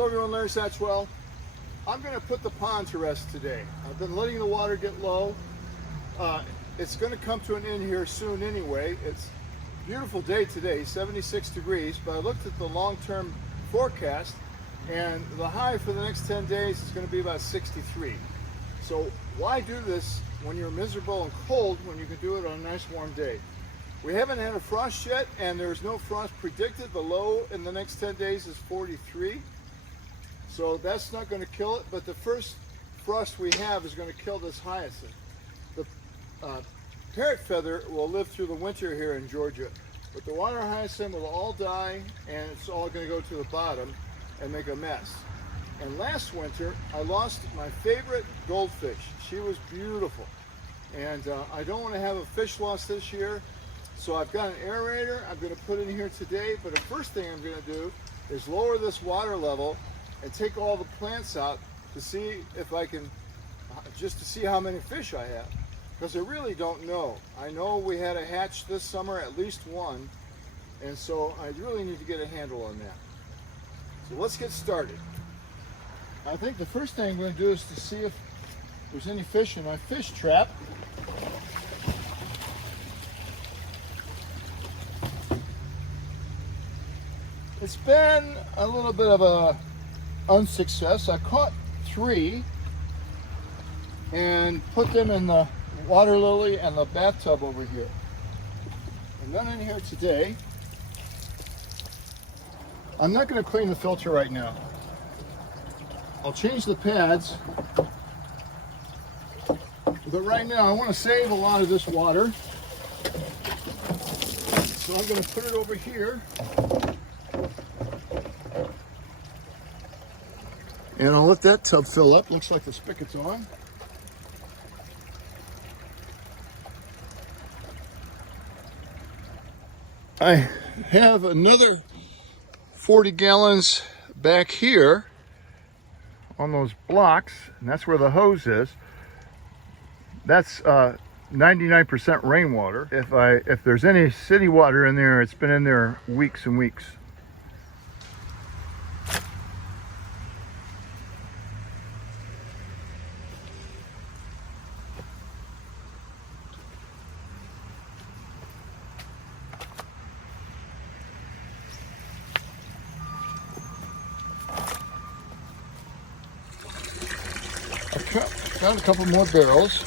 Hello everyone, Larry Satchwell. I'm going to put the pond to rest today. I've been letting the water get low. It's going to come to an end here soon anyway. It's a beautiful day today, 76 degrees, but I looked at the long-term forecast and the high for the next 10 days is going to be about 63. So why do this when you're miserable and cold when you can do it on a nice warm day? We haven't had a frost yet and there's no frost predicted. The low in the next 10 days is 43. So that's not going to kill it, but the first frost we have is going to kill this hyacinth. The parrot feather will live through the winter here in Georgia, but the water hyacinth will all die and it's all going to go to the bottom and make a mess. And last winter, I lost my favorite goldfish. She was beautiful. And I don't want to have a fish loss this year, so I've got an aerator I'm going to put in here today, but the first thing I'm going to do is lower this water level and take all the plants out to see if I can, just to see how many fish I have, because I really don't know. I know we had a hatch this summer, at least one, and so I really need to get a handle on that. So let's get started. I think the first thing I'm going to do is to see if there's any fish in my fish trap. It's been a little bit of a unsuccess. I caught 3 and put them in the water lily and the bathtub over here. And none in here today. I'm not going to clean the filter right now. I'll change the pads, but right now I want to save a lot of this water. So I'm going to put it over here. And I'll let that tub fill up. Looks like the spigot's on. I have another 40 gallons back here on those blocks, and that's where the hose is. That's 99% rainwater. If there's any city water in there, it's been in there weeks and weeks. Found a couple more barrels,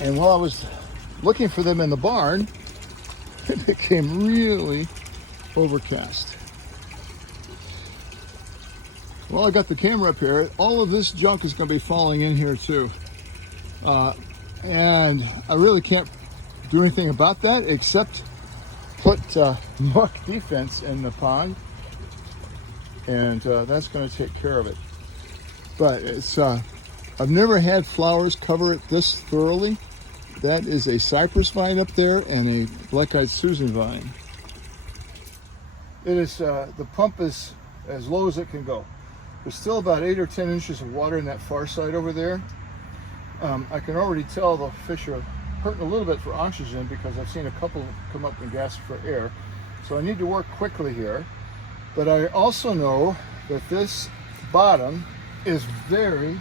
and while I was looking for them in the barn, it became really overcast. Well, I got the camera up here. All of this junk is going to be falling in here too, and I really can't do anything about that except put muck defense in the pond, and that's going to take care of it. But it's I've never had flowers cover it this thoroughly. That is a cypress vine up there and a black-eyed Susan vine. It is the pump is as low as it can go. There's still about 8 or 10 inches of water in that far side over there. I can already tell the fish are hurting a little bit for oxygen because I've seen a couple come up and gasp for air. So I need to work quickly here. But I also know that this bottom is very,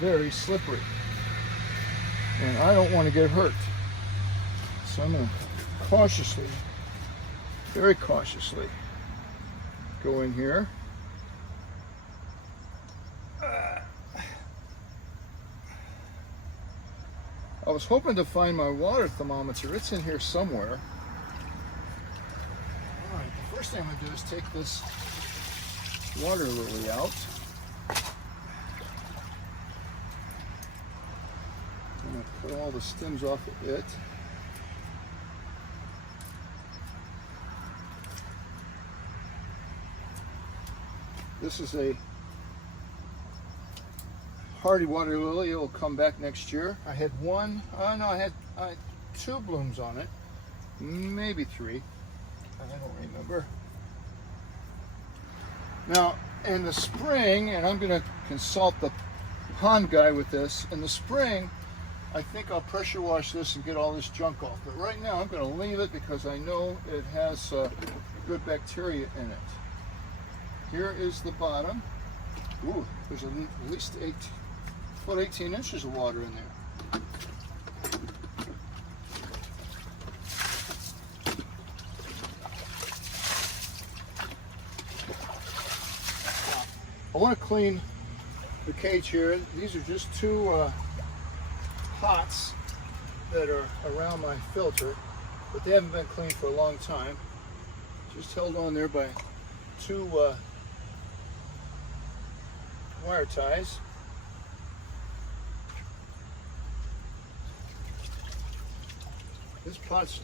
very slippery, and I don't want to get hurt. So I'm going to cautiously, very cautiously, go in here. I was hoping to find my water thermometer. It's in here somewhere. All right, the first thing I'm going to do is take this water lily out. I'm going to put all the stems off of it. This is a hardy water lily. It will come back next year. I had one, I had 2 blooms on it, maybe 3. I don't remember. Now, in the spring, and I'm going to consult the pond guy with this, in the spring, I think I'll pressure wash this and get all this junk off. But right now I'm going to leave it because I know it has good bacteria in it. Here is the bottom. Ooh, there's at least 18 inches of water in there. I want to clean the cage here. These are just two pots that are around my filter, but they haven't been cleaned for a long time. Just held on there by two wire ties. This pot's,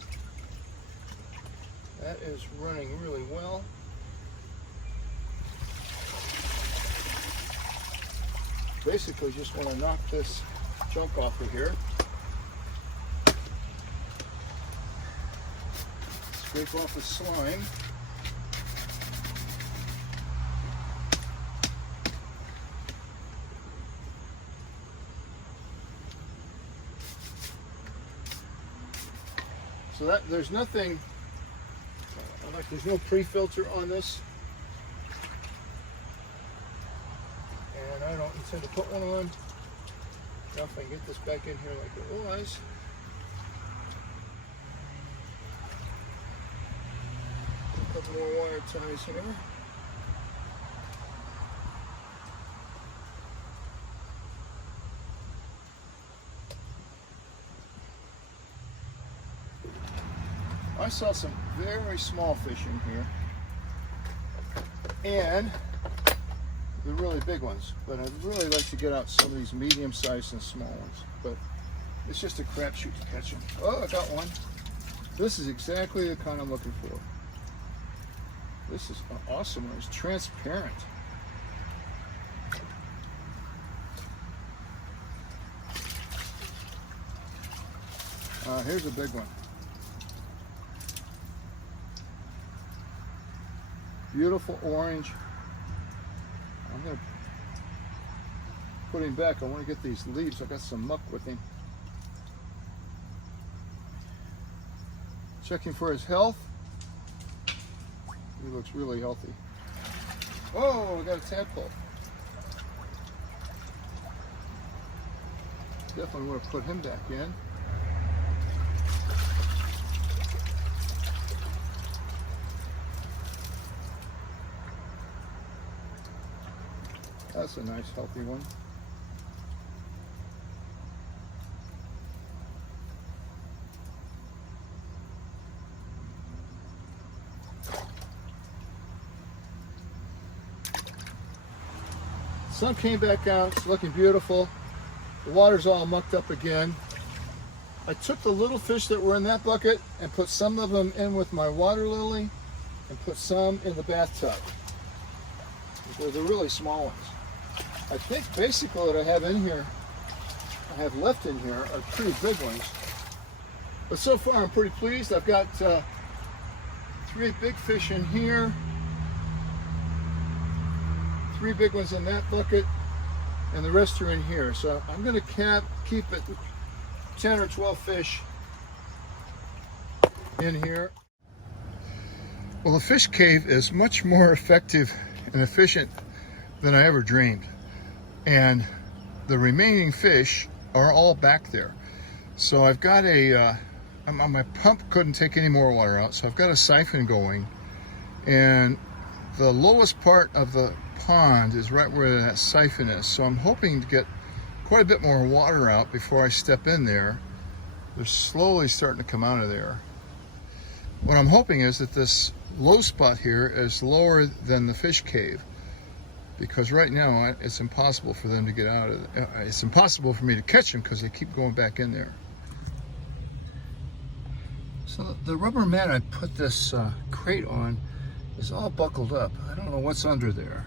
that is running really well. Basically just want to knock this junk off of here. Scrape off the slime. So that there's nothing, like there's no pre-filter on this. And I don't intend to put one on. Now if I can get this back in here like it was. A couple more wire ties here. I saw some very small fish in here, and the really big ones, but I'd really like to get out some of these medium-sized and small ones, but it's just a crapshoot to catch them. Oh, I got one. This is exactly the kind I'm looking for. This is an awesome one. It's transparent. Here's a big one. Beautiful orange. I'm going to put him back. I want to get these leaves. I got some muck with him. Checking for his health. He looks really healthy. Oh, I got a tadpole. Definitely want to put him back in. That's a nice, healthy one. Sun came back out. It's looking beautiful. The water's all mucked up again. I took the little fish that were in that bucket and put some of them in with my water lily and put some in the bathtub. They're the really small ones. I think basically what I have in here, I have left in here are pretty big ones. But so far I'm pretty pleased. I've got 3 big fish in here, 3 big ones in that bucket, and the rest are in here. So I'm going to keep it 10 or 12 fish in here. Well, the fish cave is much more effective and efficient than I ever dreamed. And the remaining fish are all back there. So I've got my pump couldn't take any more water out, so I've got a siphon going. And the lowest part of the pond is right where that siphon is. So I'm hoping to get quite a bit more water out before I step in there. They're slowly starting to come out of there. What I'm hoping is that this low spot here is lower than the fish cave, because right now it's impossible for them to get out of it. It's impossible for me to catch them because they keep going back in there. So the rubber mat I put this crate on is all buckled up. I don't know what's under there,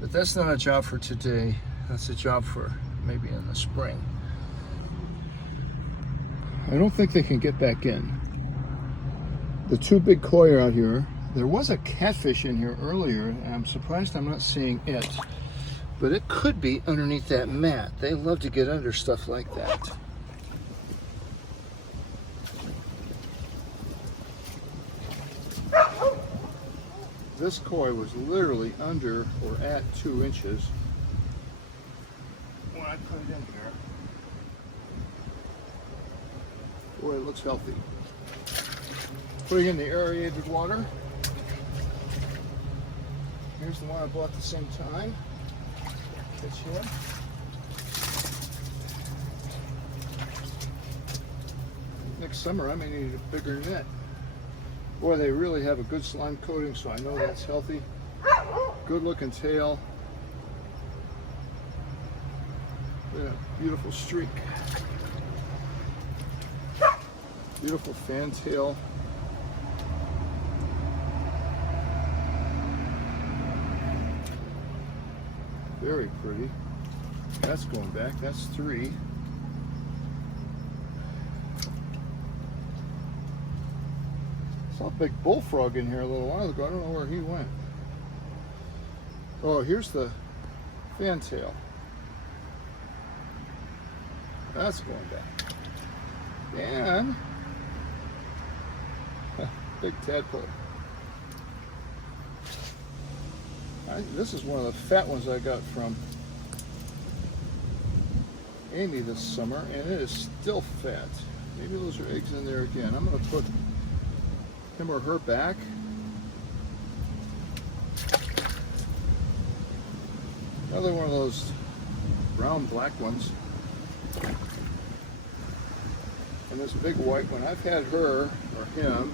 but that's not a job for today. That's a job for maybe in the spring. I don't think they can get back in. The 2 big koi are out here. There was a catfish in here earlier, and I'm surprised I'm not seeing it. But it could be underneath that mat. They love to get under stuff like that. This koi was literally under or at 2 inches when I put it in here. Boy, it looks healthy. Putting in the aerated water. Here's the one I bought at the same time. Fits here. Next summer I may need a bigger net. Boy, they really have a good slime coating, so I know that's healthy. Good looking tail. Yeah, beautiful streak. Beautiful fantail. Very pretty. That's going back. That's 3. Saw a big bullfrog in here a little while ago. I don't know where he went. Oh, here's the fantail. That's going back. And big tadpole. This is one of the fat ones I got from Amy this summer, and it is still fat. Maybe those are eggs in there again. I'm going to put him or her back. Another one of those brown black ones. And this big white one, I've had her or him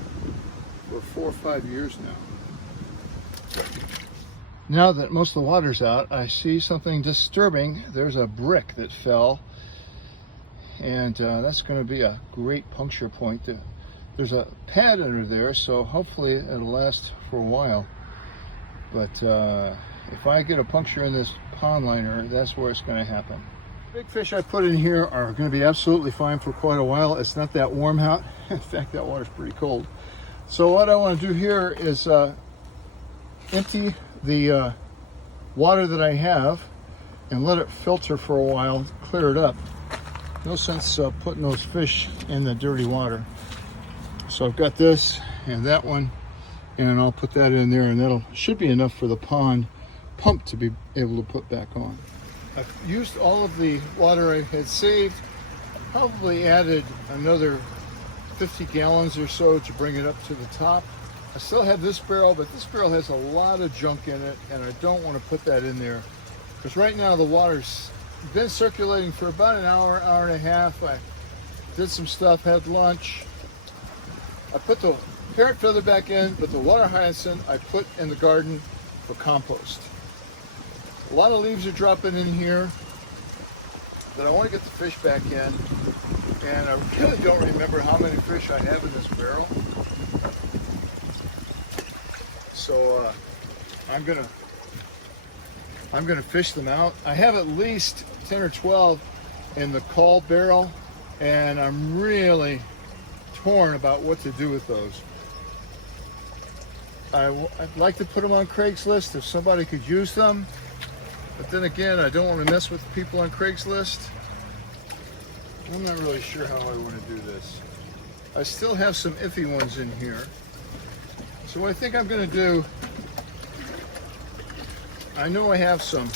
for 4 or 5 years now. Now that most of the water's out, I see something disturbing. There's a brick that fell, and that's going to be a great puncture point. There's a pad under there, so hopefully it'll last for a while. But if I get a puncture in this pond liner, that's where it's going to happen. Big fish I put in here are going to be absolutely fine for quite a while. It's not that warm out. In fact, that water's pretty cold. So what I want to do here is empty the water that I have and let it filter for a while, clear it up. No sense putting those fish in the dirty water. So I've got this and that one, and I'll put that in there, and that'll should be enough for the pond pump to be able to put back on. I've used all of the water I had saved. Probably added another 50 gallons or so to bring it up to the top. I still have this barrel, but this barrel has a lot of junk in it, and I don't want to put that in there because right now the water's been circulating for about an hour, hour and a half. I did some stuff, had lunch. I put the parrot feather back in, but the water hyacinth I put in the garden for compost. A lot of leaves are dropping in here, but I want to get the fish back in, and I really don't remember how many fish I have in this barrel. So I'm gonna fish them out. I have at least 10 or 12 in the call barrel, and I'm really torn about what to do with those. I'd like to put them on Craigslist if somebody could use them, but then again, I don't want to mess with people on Craigslist. I'm not really sure how I want to do this. I still have some iffy ones in here. So what I think I'm going to do, I know I have some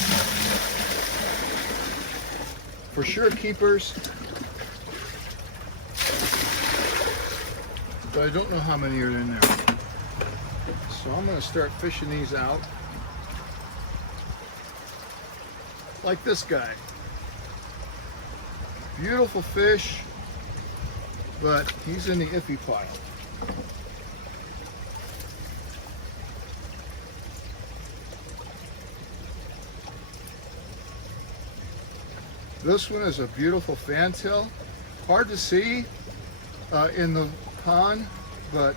for sure keepers, but I don't know how many are in there. So I'm going to start fishing these out. Like this guy. Beautiful fish, but he's in the iffy pile. This one is a beautiful fantail. Hard to see in the pond, but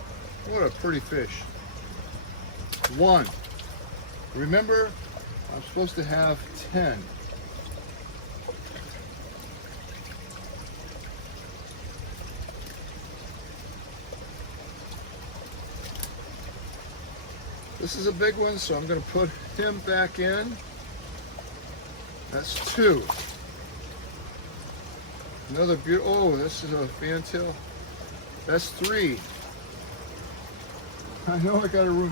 what a pretty fish. One. Remember, I'm supposed to have 10. This is a big one, so I'm going to put him back in. That's 2. Another beautiful, oh, this is a fantail. That's 3. I know I got to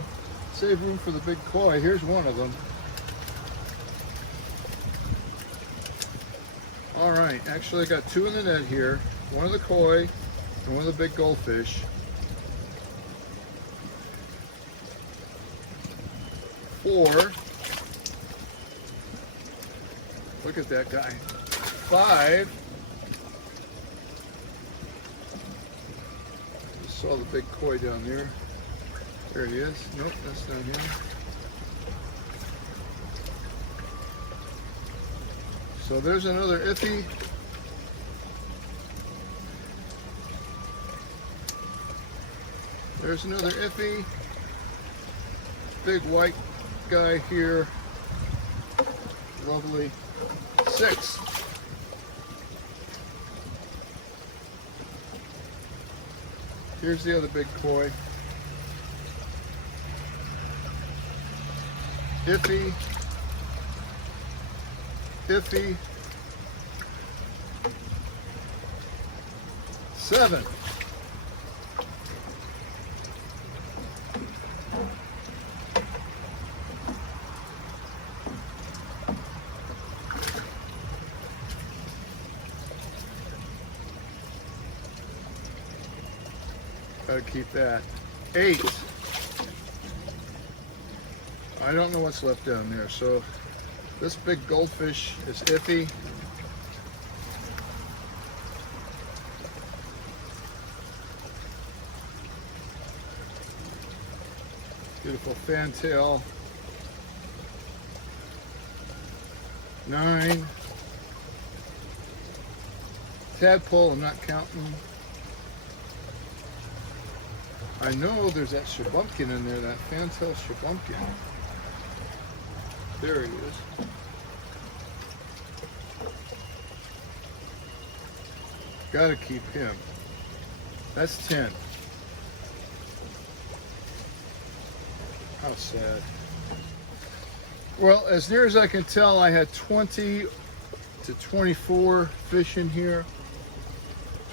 Save room for the big koi. Here's one of them. All right, actually I got two in the net here. One of the koi and one of the big goldfish. 4. Look at that guy. 5. Just saw the big koi down there. There he is. Nope, that's not him. So there's another iffy. There's another iffy. Big white guy here. Lovely. 6. Here's the other big koi. Iffy. Iffy. 7. Gotta keep that. 8. I don't know what's left down there, so this big goldfish is iffy. Beautiful fantail. 9. Tadpole, I'm not counting. I know there's that shabumpkin in there, that fantail shabumpkin. There he is. Gotta keep him. That's 10. How sad. Well, as near as I can tell, I had 20 to 24 fish in here.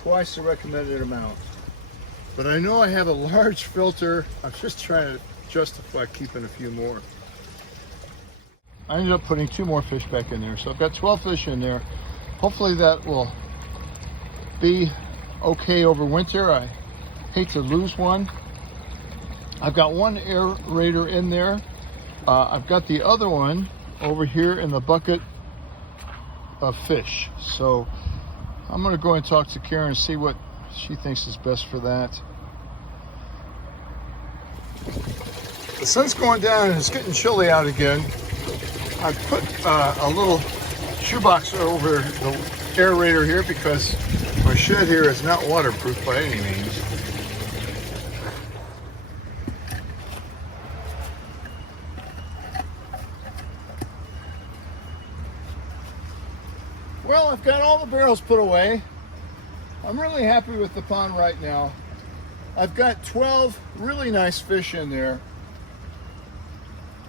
Twice the recommended amount. But I know I have a large filter. I'm just trying to justify keeping a few more. I ended up putting 2 more fish back in there. So I've got 12 fish in there. Hopefully that will be okay over winter. I hate to lose one. I've got one aerator in there. I've got the other one over here in the bucket of fish. So I'm gonna go and talk to Karen and see what she thinks is best for that. The sun's going down and it's getting chilly out again. I put a little shoebox over the aerator here because my shed here is not waterproof by any means. Well, I've got all the barrels put away. I'm really happy with the pond right now. I've got 12 really nice fish in there.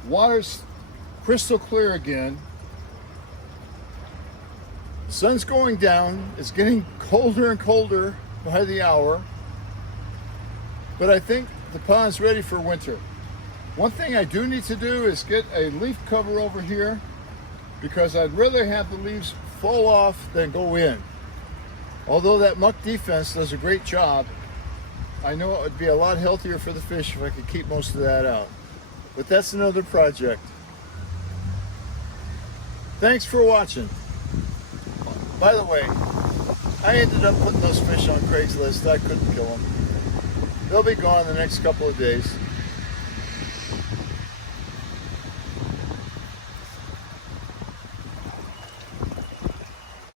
Water's crystal clear again. Sun's going down. It's getting colder and colder by the hour. But I think the pond's ready for winter. One thing I do need to do is get a leaf cover over here because I'd rather have the leaves fall off than go in. Although that muck defense does a great job, I know it would be a lot healthier for the fish if I could keep most of that out. But that's another project. Thanks for watching. By the way, I ended up putting those fish on Craigslist. I couldn't kill them. They'll be gone in the next couple of days.